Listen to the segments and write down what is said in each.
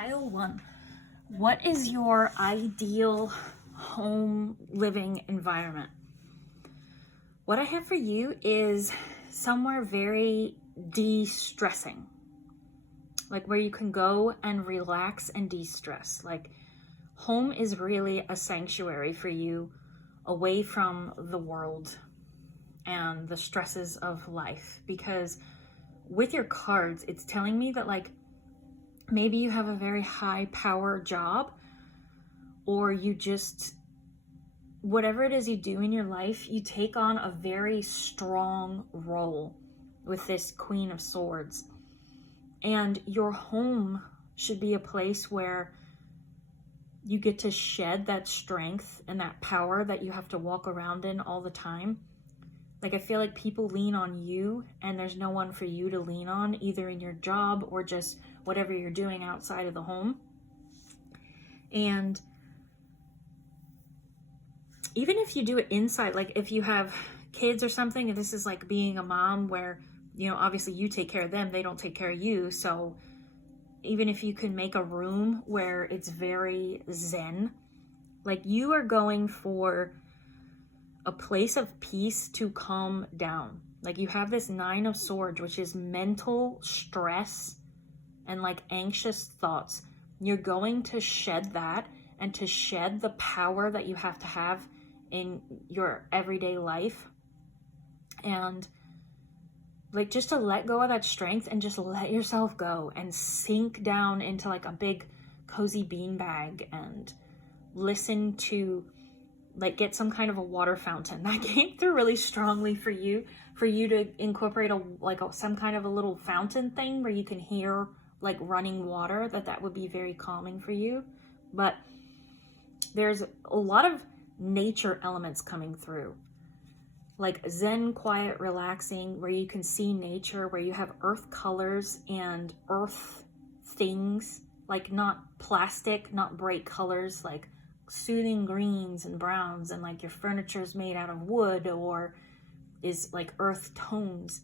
Pile 1. What is your ideal home living environment? What I have for you is somewhere very de-stressing. Like where you can go and relax and de-stress. Like home is really a sanctuary for you away from the world and the stresses of life. Because with your cards, it's telling me that like maybe you have a very high power job, or you just, whatever it is you do in your life, you take on a very strong role with this Queen of Swords. And your home should be a place where you get to shed that strength and that power that you have to walk around in all the time. Like I feel like people lean on you and there's no one for you to lean on, either in your job or just whatever you're doing outside of the home. And even if you do it inside, like if you have kids or something, and this is like being a mom where, you know, obviously you take care of them, they don't take care of you. So even if you can make a room where it's very zen, like you are going for a place of peace to calm down. Like you have this Nine of Swords, which is mental stress and like anxious thoughts. You're going to shed that and to shed the power that you have in your everyday life. And like just to let go of that strength and just let yourself go and sink down into like a big cozy beanbag and listen to, like, get some kind of a water fountain. That came through really strongly for you to incorporate some kind of a little fountain thing where you can hear like running water. That would be very calming for you. But there's a lot of nature elements coming through, like zen, quiet, relaxing, where you can see nature, where you have earth colors and earth things, like not plastic, not bright colors, like soothing greens and browns, and like your furniture is made out of wood or is like earth tones,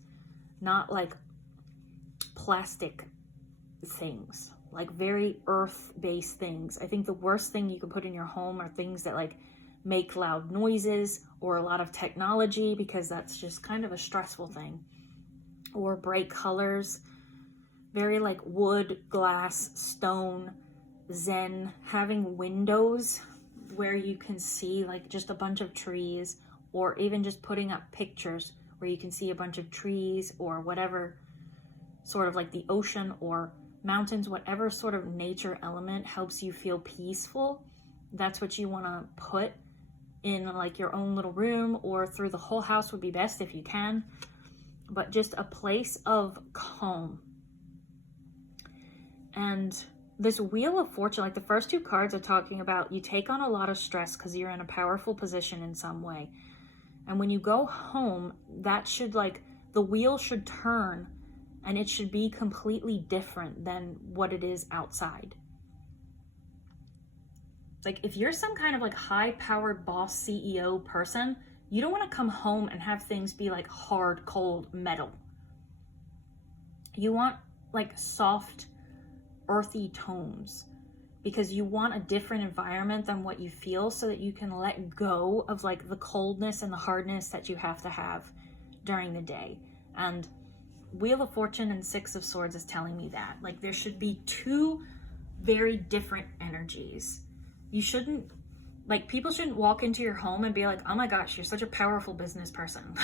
not like plastic things, like very earth-based things. I think the worst thing you could put in your home are things that like make loud noises or a lot of technology, because that's just kind of a stressful thing, or bright colors, very like wood, glass, stone, zen. Having windows where you can see like just a bunch of trees, or even just putting up pictures where you can see a bunch of trees or whatever, sort of like the ocean or mountains, whatever sort of nature element helps you feel peaceful. That's what you want to put in like your own little room, or through the whole house would be best if you can, but just a place of calm. And this Wheel of Fortune, like the first two cards are talking about you take on a lot of stress because you're in a powerful position in some way. And when you go home, that should, like, the wheel should turn and it should be completely different than what it is outside. Like if you're some kind of like high-powered boss CEO person, you don't want to come home and have things be like hard, cold metal. You want like soft, earthy tones, because you want a different environment than what you feel, so that you can let go of like the coldness and the hardness that you have to have during the day. And Wheel of Fortune and Six of Swords is telling me that like there should be two very different energies. You shouldn't, like, people shouldn't walk into your home and be like, oh my gosh, you're such a powerful business person.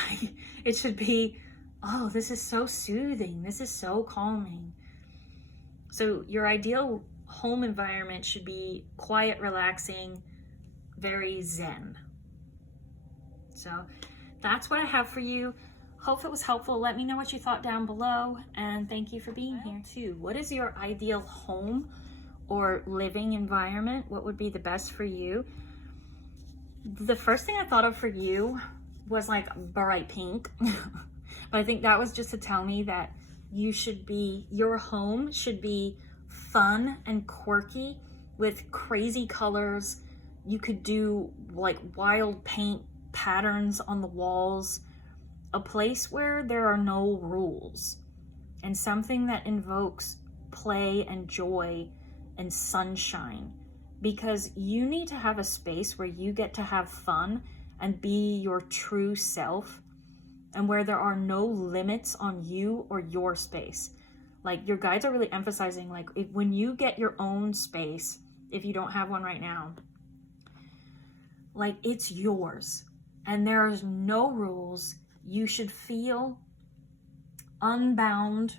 It should be, oh, this is so soothing, this is so calming. So your ideal home environment should be quiet, relaxing, very zen. So that's what I have for you. Hope it was helpful. Let me know what you thought down below, and thank you for being here too. What is your ideal home or living environment? What would be the best for you? The first thing I thought of for you was like bright pink, but I think that was just to tell me that your home should be fun and quirky with crazy colors. You could do like wild paint patterns on the walls, a place where there are no rules, and something that invokes play and joy and sunshine, because you need to have a space where you get to have fun and be your true self, and where there are no limits on you or your space. Like, your guides are really emphasizing, like, when you get your own space, if you don't have one right now, like, it's yours and there's no rules. You should feel unbound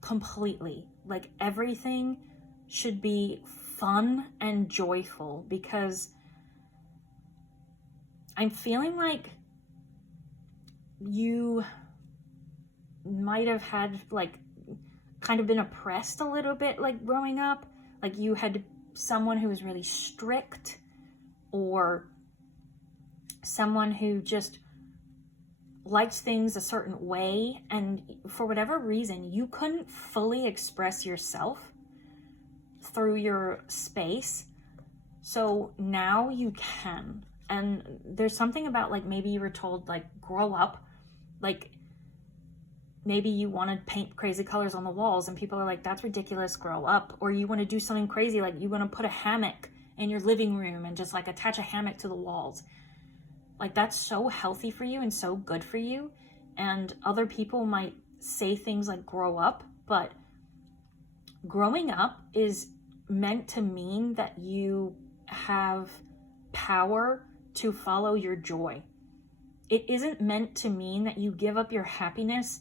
completely. Like, everything should be fun and joyful, because I'm feeling like you might have had, like, kind of been oppressed a little bit, like, growing up. Like, you had someone who was really strict, or someone who just liked things a certain way, and for whatever reason you couldn't fully express yourself through your space. So now you can. And there's something about, like, maybe you were told, like, grow up. Like, maybe you want to paint crazy colors on the walls and people are like, that's ridiculous, grow up. Or you want to do something crazy, like you want to put a hammock in your living room and just, like, attach a hammock to the walls. Like, that's so healthy for you and so good for you. And other people might say things like grow up, but growing up is meant to mean that you have power to follow your joy. It isn't meant to mean that you give up your happiness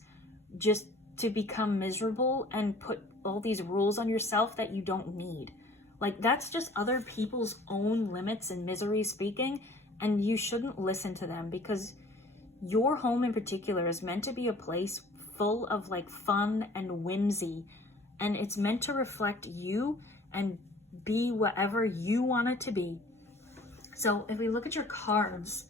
just to become miserable and put all these rules on yourself that you don't need. Like, that's just other people's own limits and misery speaking. And you shouldn't listen to them, because your home in particular is meant to be a place full of, like, fun and whimsy. And it's meant to reflect you and be whatever you want it to be. So if we look at your cards,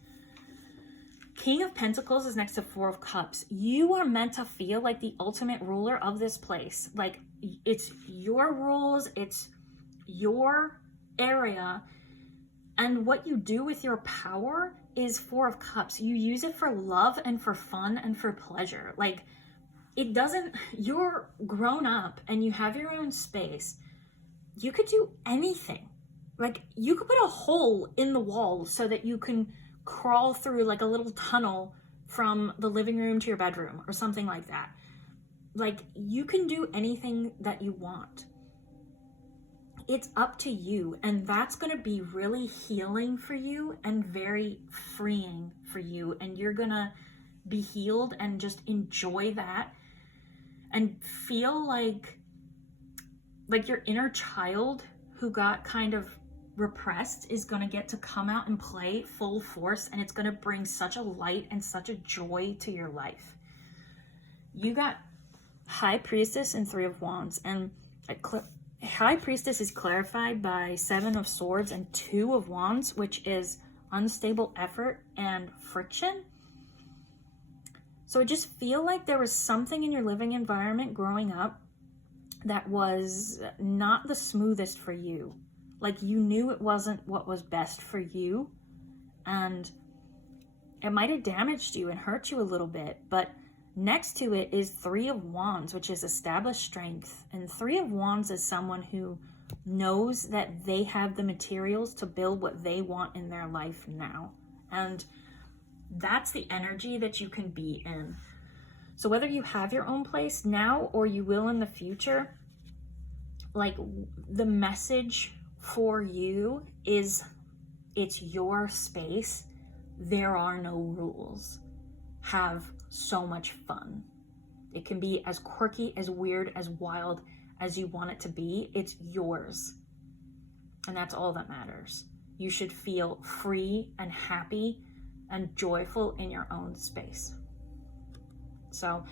King of Pentacles is next to Four of Cups. You are meant to feel like the ultimate ruler of this place. Like, it's your rules, it's your area. And what you do with your power is Four of Cups. You use it for love and for fun and for pleasure. Like, it doesn't, you're grown up and you have your own space. You could do anything. Like, you could put a hole in the wall so that you can crawl through, like, a little tunnel from the living room to your bedroom or something like that. Like, you can do anything that you want. It's up to you, and that's going to be really healing for you and very freeing for you, and you're going to be healed and just enjoy that and feel like your inner child who got kind of repressed is going to get to come out and play full force, and it's going to bring such a light and such a joy to your life. You got High Priestess and Three of Wands, and High Priestess is clarified by Seven of Swords and Two of Wands, which is unstable effort and friction. So I just feel like there was something in your living environment growing up that was not the smoothest for you. Like, you knew it wasn't what was best for you, and it might have damaged you and hurt you a little bit. But next to it is Three of Wands, which is established strength. And Three of Wands is someone who knows that they have the materials to build what they want in their life now. And that's the energy that you can be in. So whether you have your own place now or you will in the future, like, the message for you is, it's your space. There are no rules. Have so much fun. It can be as quirky, as weird, as wild as you want it to be. It's yours. And that's all that matters. You should feel free and happy and joyful in your own space. So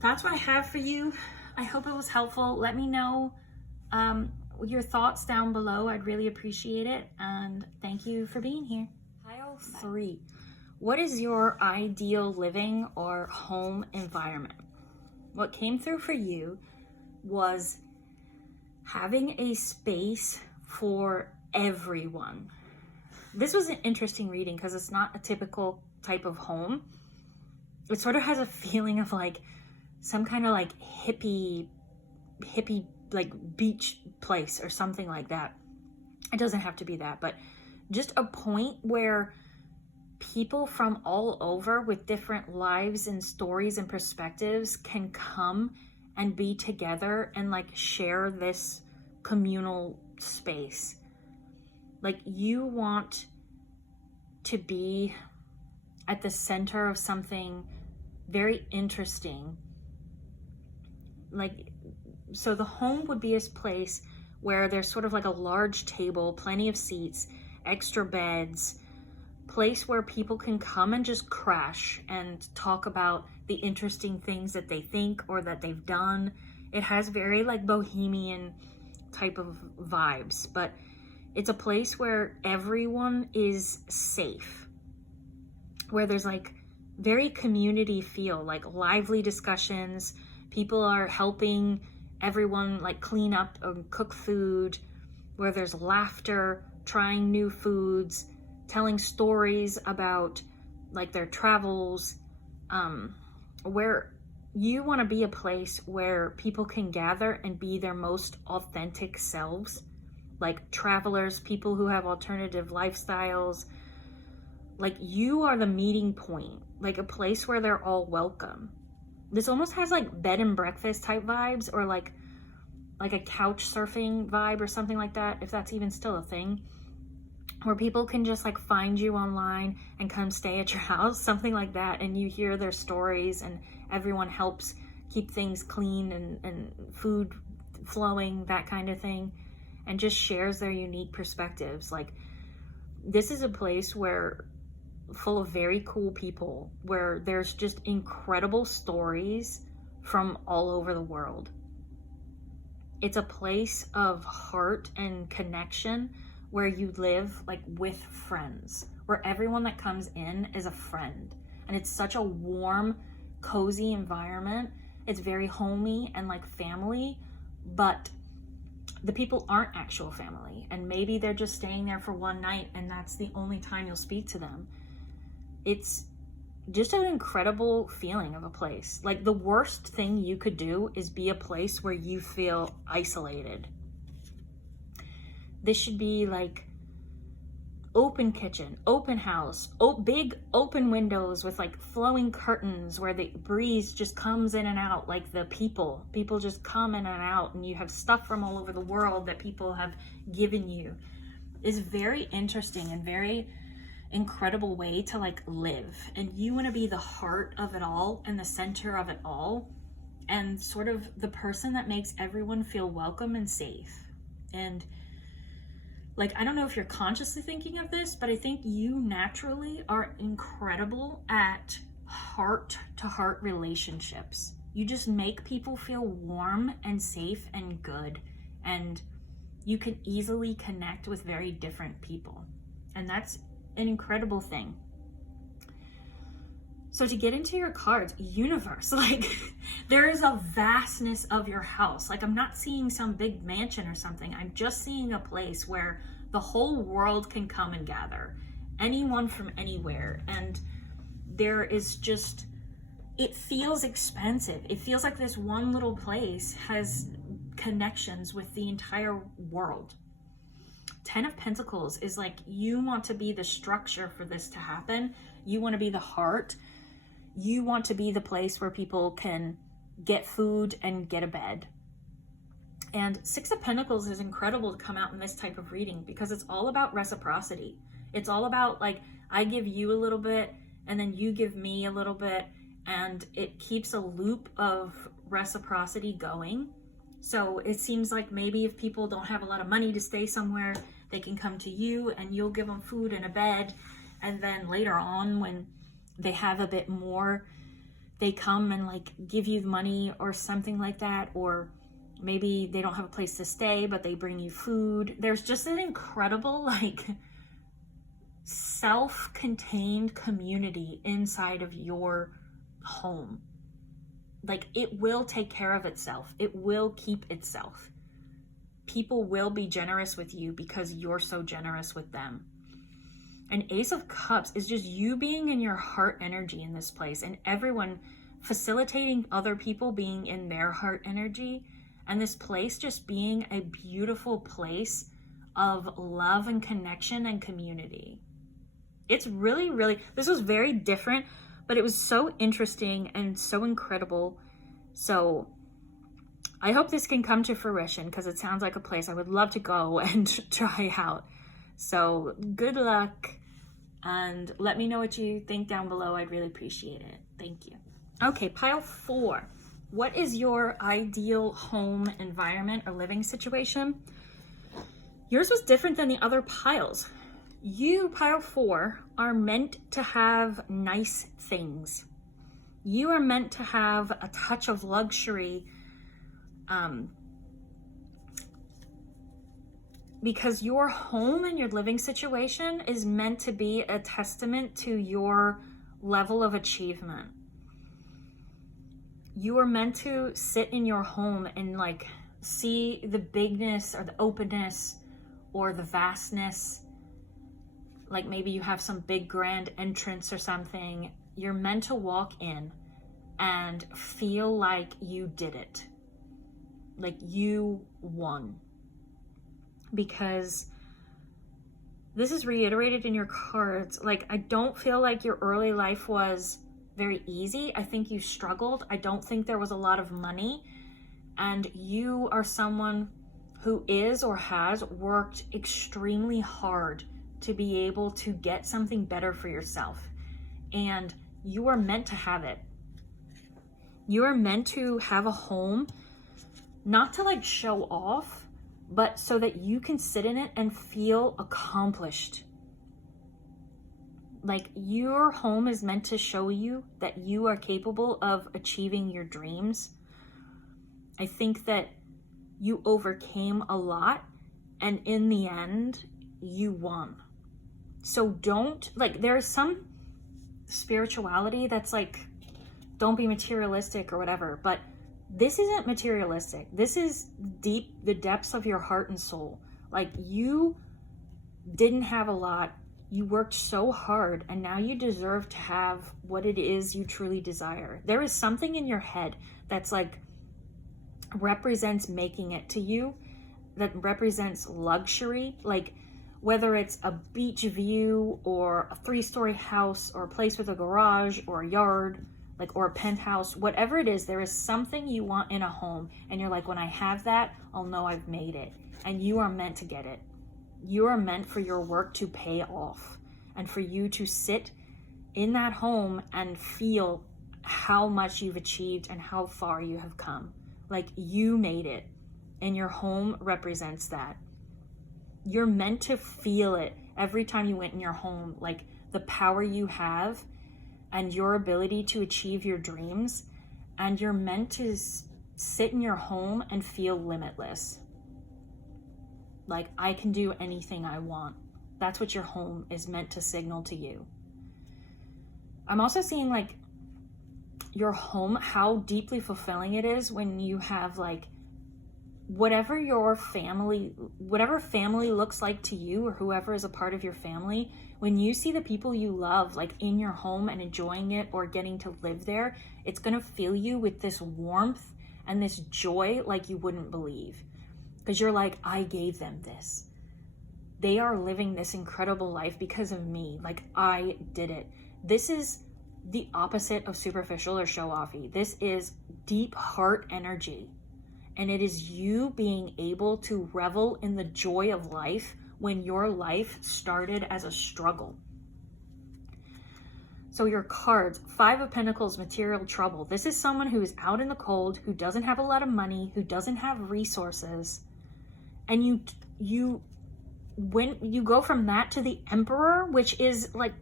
that's what I have for you. I hope it was helpful. Let me know your thoughts down below. I'd really appreciate it. And thank you for being here. Pile 3. What is your ideal living or home environment? What came through for you was having a space for everyone. This was an interesting reading because it's not a typical type of home. It sort of has a feeling of, like, some kind of, like, hippie like beach place or something like that. It doesn't have to be that, but just a point where people from all over with different lives and stories and perspectives can come and be together and like share this communal space. Like, you want to be at the center of something very interesting. Like, so the home would be a place where there's sort of like a large table, plenty of seats, extra beds, place where people can come and just crash and talk about the interesting things that they think or that they've done. It has very like bohemian type of vibes, but it's a place where everyone is safe, where there's like very community feel, like lively discussions. People are helping everyone like clean up and cook food, where there's laughter, trying new foods, telling stories about like their travels, where you want to be a place where people can gather and be their most authentic selves, like travelers, people who have alternative lifestyles. Like, you are the meeting point, like a place where they're all welcome. This almost has like bed and breakfast type vibes, or like a couch surfing vibe or something like that, if that's even still a thing, where people can just like find you online and come stay at your house, something like that, and you hear their stories and everyone helps keep things clean and food flowing, that kind of thing, and just shares their unique perspectives. Like, this is a place where full of very cool people, where there's just incredible stories from all over the world. It's a place of heart and connection where you live like with friends, where everyone that comes in is a friend. And it's such a warm, cozy environment. It's very homey and like family, but the people aren't actual family. And maybe they're just staying there for one night and that's the only time you'll speak to them. It's just an incredible feeling of a place. Like, the worst thing you could do is be a place where you feel isolated. This should be like open kitchen, open house, big open windows with like flowing curtains where the breeze just comes in and out. Like, the people just come in and out, and you have stuff from all over the world that people have given you. Is very interesting and very incredible way to like live. And you want to be the heart of it all and the center of it all, and sort of the person that makes everyone feel welcome and safe. And like, I don't know if you're consciously thinking of this, but I think you naturally are incredible at heart-to-heart relationships. You just make people feel warm and safe and good, and you can easily connect with very different people. And that's an incredible thing. So to get into your cards, universe, like, there is a vastness of your house. Like, I'm not seeing some big mansion or something. I'm just seeing a place where the whole world can come and gather, anyone from anywhere. And there is just, it feels expensive. It feels like this one little place has connections with the entire world. 10 of Pentacles is like, you want to be the structure for this to happen. You want to be the heart. You want to be the place where people can get food and get a bed. And 6 of Pentacles is incredible to come out in this type of reading, because it's all about reciprocity. It's all about like, I give you a little bit and then you give me a little bit, and it keeps a loop of reciprocity going. So it seems like maybe if people don't have a lot of money to stay somewhere, they can come to you and you'll give them food and a bed. And then later on, when they have a bit more, they come and like give you money or something like that. Or maybe they don't have a place to stay, but they bring you food. There's just an incredible like self-contained community inside of your home. Like, it will take care of itself. It will keep itself. People will be generous with you because you're so generous with them. And Ace of Cups is just you being in your heart energy in this place, and everyone facilitating other people being in their heart energy, and this place just being a beautiful place of love and connection and community. It's really, really, this was very different, but it was so interesting and so incredible. So I hope this can come to fruition, because it sounds like a place I would love to go and try out. So good luck, and let me know what you think down below. I'd really appreciate it. Thank you. Okay, pile 4. What is your ideal home environment or living situation? Yours was different than the other piles. You, pile 4, are meant to have nice things. You are meant to have a touch of luxury, because your home and your living situation is meant to be a testament to your level of achievement. You are meant to sit in your home and like see the bigness or the openness or the vastness. Like maybe you have some big grand entrance or something. You're meant to walk in and feel like you did it. Like you won. Because this is reiterated in your cards. Like, I don't feel like your early life was very easy. I think you struggled. I don't think there was a lot of money. And you are someone who is or has worked extremely hard to be able to get something better for yourself. And you are meant to have it. You are meant to have a home, not to like show off, but so that you can sit in it and feel accomplished. Like your home is meant to show you that you are capable of achieving your dreams. I think that you overcame a lot, and in the end, you won. So don't, like, there's some spirituality that's like, don't be materialistic or whatever, but this isn't materialistic. This is deep, the depths of your heart and soul. Like, you didn't have a lot. You worked so hard, and now you deserve to have what it is you truly desire. There is something in your head that's like represents making it to you, that represents luxury, like whether it's a beach view or a 3-story house or a place with a garage or a yard, like, or a penthouse, whatever it is, there is something you want in a home, and you're like, when I have that, I'll know I've made it. And you are meant to get it. You are meant for your work to pay off, and for you to sit in that home and feel how much you've achieved and how far you have come. Like, you made it, and your home represents that. You're meant to feel it every time you went in your home, like the power you have and your ability to achieve your dreams. And you're meant to sit in your home and feel limitless. Like, I can do anything I want. That's what your home is meant to signal to you. I'm also seeing like your home, how deeply fulfilling it is when you have like whatever family looks like to you, or whoever is a part of your family. When you see the people you love like in your home and enjoying it or getting to live there, it's going to fill you with this warmth and this joy like you wouldn't believe. Because you're like, I gave them this. They are living this incredible life because of me. Like, I did it. This is the opposite of superficial or show-offy. This is deep heart energy. And it is you being able to revel in the joy of life when your life started as a struggle. So your cards, 5 of Pentacles, material trouble. This is someone who is out in the cold, who doesn't have a lot of money, who doesn't have resources. And when you go from that to the Emperor, which is like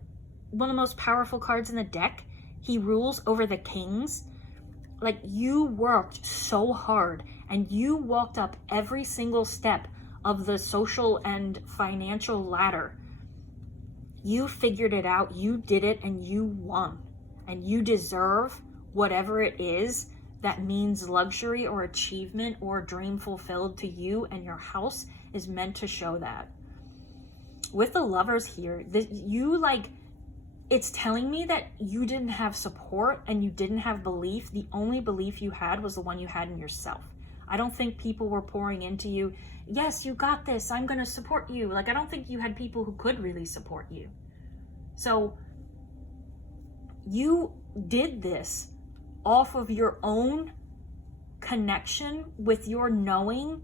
one of the most powerful cards in the deck. He rules over the kings. Like, you worked so hard and you walked up every single step of the social and financial ladder. You figured it out, you did it, and you won. And you deserve whatever it is that means luxury or achievement or dream fulfilled to you, and your house is meant to show that. With the Lovers here, it's telling me that you didn't have support and you didn't have belief. The only belief you had was the one you had in yourself. I don't think people were pouring into you, yes, you got this, I'm going to support you. Like, I don't think you had people who could really support you. So you did this off of your own connection with your knowing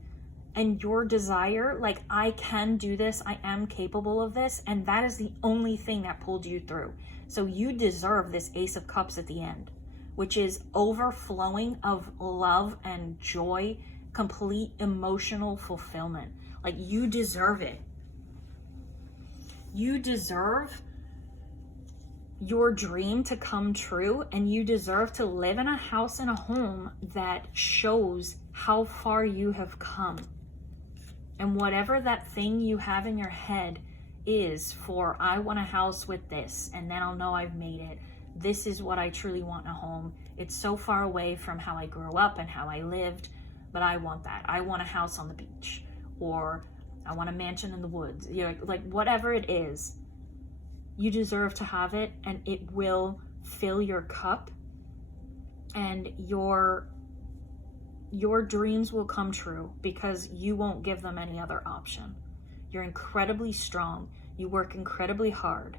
and your desire, like, I can do this, I am capable of this, and that is the only thing that pulled you through. So you deserve this Ace of Cups at the end, which is overflowing of love and joy, complete emotional fulfillment. Like, you deserve it. You deserve your dream to come true, and you deserve to live in a house and a home that shows how far you have come. And whatever that thing you have in your head is for, I want a house with this, and then I'll know I've made it. This is what I truly want in a home. It's so far away from how I grew up and how I lived, but I want that. I want a house on the beach, or I want a mansion in the woods. You know, like whatever it is, you deserve to have it, and it will fill your cup, and your dreams will come true because you won't give them any other option. You're incredibly strong. You work incredibly hard,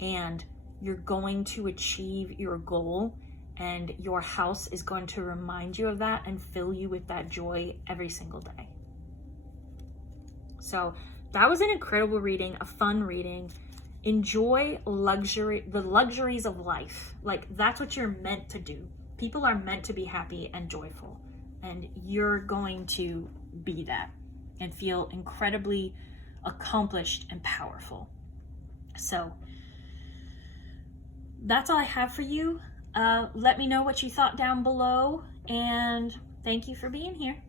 and you're going to achieve your goal, and your house is going to remind you of that and fill you with that joy every single day. So that was an incredible reading, a fun reading. Enjoy the luxuries of life. Like, that's what you're meant to do. People are meant to be happy and joyful, and you're going to be that and feel incredibly accomplished and powerful. So that's all I have for you. Let me know what you thought down below, and thank you for being here.